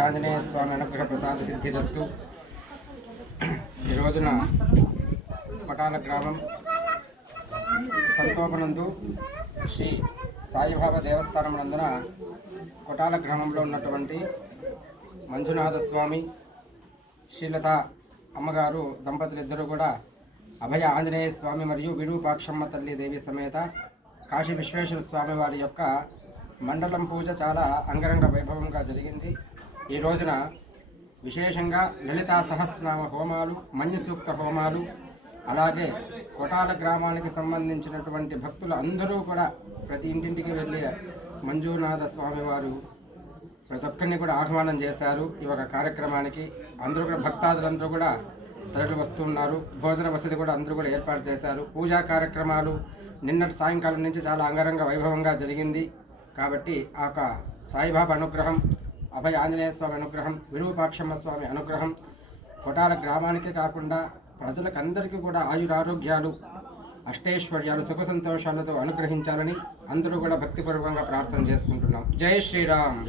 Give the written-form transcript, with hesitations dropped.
ఆంజనేయ స్వామి అనుగ్రహ ప్రసాద సిద్ధిరస్తు. ఈ రోజున కొటాల గ్రామం సంతోపనందు శ్రీ సాయిబాబా దేవస్థానం నందున కొటాల గ్రామంలో ఉన్నటువంటి మంజునాథ స్వామి శ్రీలత అమ్మగారు దంపతులిద్దరూ కూడా అభయ ఆంజనేయ స్వామి మరియు విరూపాక్షమ్మ తల్లి దేవి సమేత కాశీ విశ్వేశ్వర స్వామి వారి యొక్క మండలం పూజ చాలా అంగరంగ వైభవంగా జరిగింది. ఈ రోజున విశేషంగా లలితా సహస్రనామ హోమాలు, మన్య సూక్త హోమాలు, అలాగే కొటాల గ్రామానికి సంబంధించినటువంటి భక్తులు అందరూ కూడా ప్రతి ఇంటింటికి వెళ్ళి మంజునాథ స్వామి వారు ప్రతి ఒక్కరిని కూడా ఆహ్వానం చేశారు. ఈ ఒక కార్యక్రమానికి అందరూ కూడా భక్తాదులందరూ కూడా తరలి వస్తున్నారు. భోజన వసతి కూడా అందరూ కూడా ఏర్పాటు చేశారు. పూజా కార్యక్రమాలు నిన్నటి సాయంకాలం నుంచి చాలా అంగరంగ వైభవంగా జరిగింది. కాబట్టి ఆ సాయిబాబా అనుగ్రహం, అభయ ఆంజనేయ స్వామి అనుగ్రహం, విరూపాక్షమ్మ స్వామి అనుగ్రహం కొటాల గ్రామానికే కాకుండా ప్రజలకందరికీ కూడా ఆయురారోగ్యాలు, అష్టైశ్వర్యాలు, సుఖ సంతోషాలతో అనుగ్రహించాలని అందరూ కూడా భక్తిపూర్వకంగా ప్రార్థన చేసుకుంటున్నాం. జై శ్రీరామ్.